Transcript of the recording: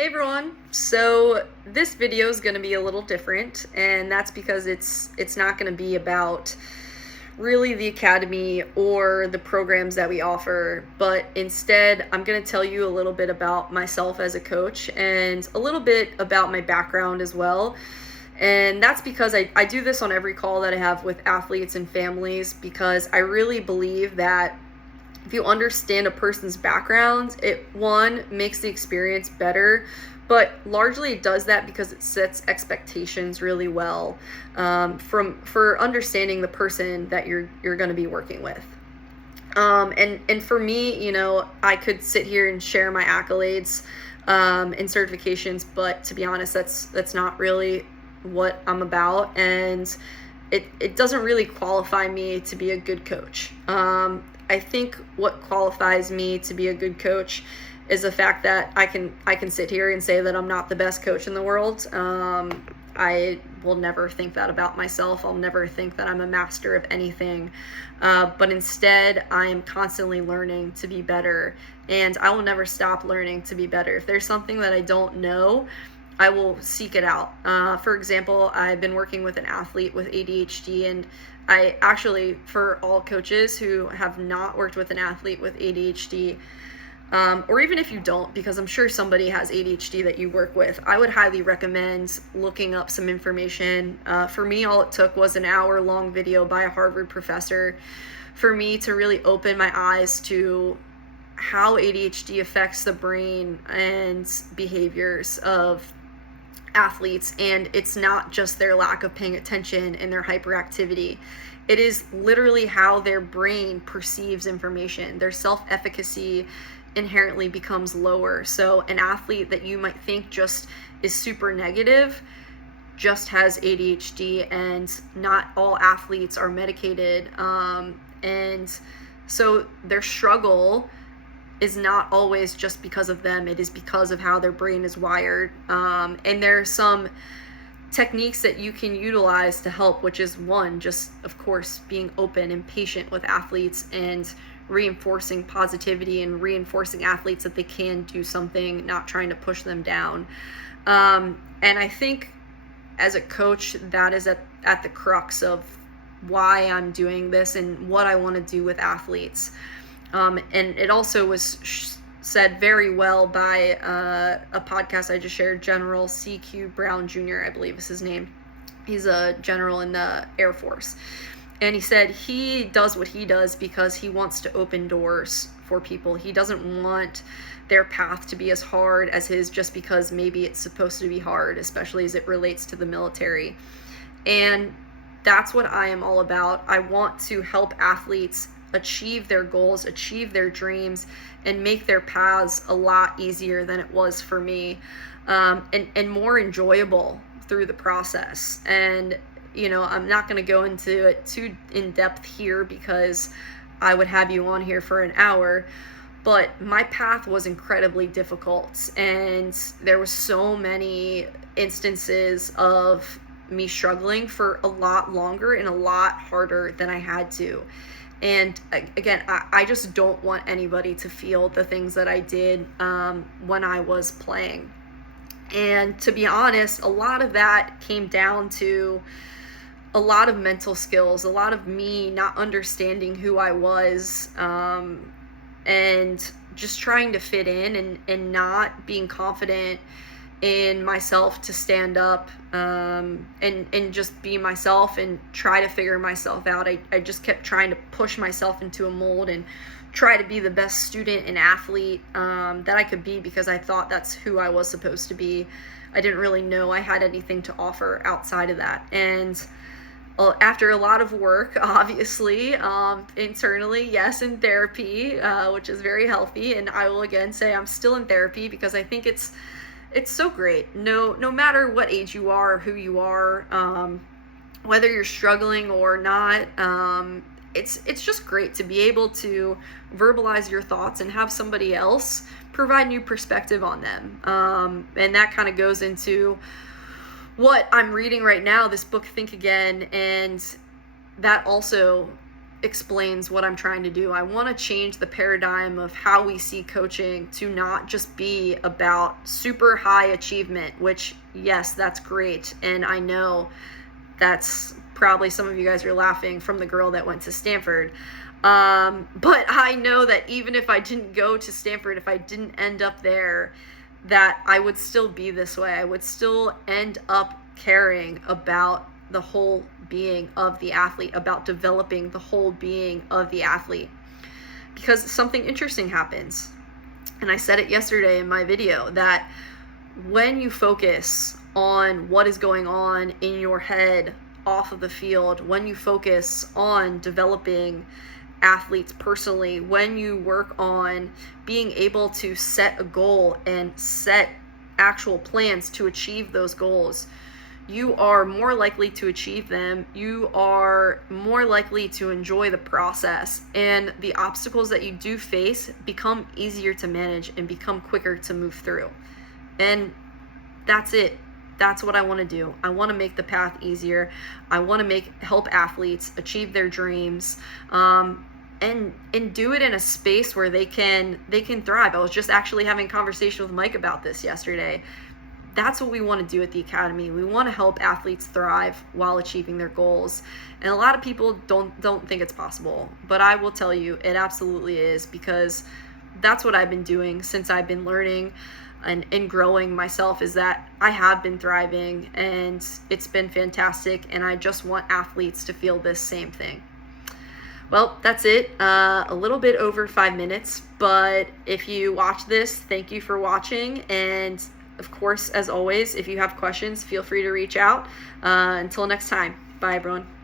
Hey everyone. So this video is going to be a little different, and that's because it's not going to be about really the academy or the programs that we offer, but instead I'm going to tell you a little bit about myself as a coach and a little bit about my background as well. And that's because I do this on every call that I have with athletes and families, because I really believe that if you understand a person's background, it one makes the experience better, but largely it does that because it sets expectations really well, for understanding the person that you're going to be working with. And for me, I could sit here and share my accolades and certifications, but to be honest, that's not really what I'm about, and it doesn't really qualify me to be a good coach. I think what qualifies me to be a good coach is the fact that I can sit here and say that I'm not the best coach in the world. I will never think that about myself. I'll never think that I'm a master of anything. But instead, I am constantly learning to be better, and I will never stop learning to be better. If there's something that I don't know, I will seek it out. For example, I've been working with an athlete with ADHD, and I actually, for all coaches who have not worked with an athlete with ADHD, or even if you don't, because I'm sure somebody has ADHD that you work with, I would highly recommend looking up some information. For me, all it took was an hour-long video by a Harvard professor for me to really open my eyes to how ADHD affects the brain and behaviors of athletes. And it's not just their lack of paying attention and their hyperactivity. It is literally how their brain perceives information. Their self-efficacy inherently becomes lower. So an athlete that you might think just is super negative just has ADHD, and not all athletes are medicated. And so their struggle is not always just because of them. It is because of how their brain is wired. And there are some techniques that you can utilize to help, which is one, just of course being open and patient with athletes and reinforcing positivity and reinforcing athletes that they can do something, not trying to push them down. And I think as a coach, that is at the crux of why I'm doing this and what I want to do with athletes. And it also was said very well by a podcast I just shared, General C.Q. Brown Jr., I believe is his name. He's a general in the Air Force. And he said he does what he does because he wants to open doors for people. He doesn't want their path to be as hard as his just because maybe it's supposed to be hard, especially as it relates to the military. And that's what I am all about. I want to help athletes achieve their goals, achieve their dreams, and make their paths a lot easier than it was for me, and more enjoyable through the process. And I'm not going to go into it too in depth here because I would have you on here for an hour, but my path was incredibly difficult, and there was so many instances of me struggling for a lot longer and a lot harder than I had to. And again, I just don't want anybody to feel the things that I did when I was playing. And to be honest, a lot of that came down to a lot of mental skills, a lot of me not understanding who I was, and just trying to fit in and not being confident in myself to stand up, and just be myself and try to figure myself out. I just kept trying to push myself into a mold and try to be the best student and athlete that I could be, because I thought that's who I was supposed to be. I didn't really know I had anything to offer outside of that. And after a lot of work, obviously, internally, yes, in therapy, which is very healthy, and I will again say I'm still in therapy because I think it's so great. No matter what age you are, or who you are, whether you're struggling or not, it's just great to be able to verbalize your thoughts and have somebody else provide new perspective on them. And that kind of goes into what I'm reading right now, this book, Think Again, and that also explains what I'm trying to do. I want to change the paradigm of how we see coaching to not just be about super high achievement, which, yes, that's great. And I know that's probably some of you guys are laughing from the girl that went to Stanford. But I know that even if I didn't go to Stanford, if I didn't end up there, that I would still be this way. I would still end up caring about the whole being of the athlete, about developing the whole being of the athlete. Because something interesting happens. And I said it yesterday in my video, that when you focus on what is going on in your head off of the field, when you focus on developing athletes personally, when you work on being able to set a goal and set actual plans to achieve those goals, you are more likely to achieve them. You are more likely to enjoy the process, and the obstacles that you do face become easier to manage and become quicker to move through. And that's it. That's what I want to do. I want to make the path easier. I want to help athletes achieve their dreams, and do it in a space where they can thrive. I was just actually having a conversation with Mike about this yesterday. That's what we want to do at the Academy. We want to help athletes thrive while achieving their goals. And a lot of people don't think it's possible, but I will tell you it absolutely is, because that's what I've been doing since I've been learning and growing myself, is that I have been thriving, and it's been fantastic, and I just want athletes to feel this same thing. Well, that's it. A little bit over 5 minutes, but if you watch this, thank you for watching. And of course, as always, if you have questions, feel free to reach out. Until next time, bye everyone.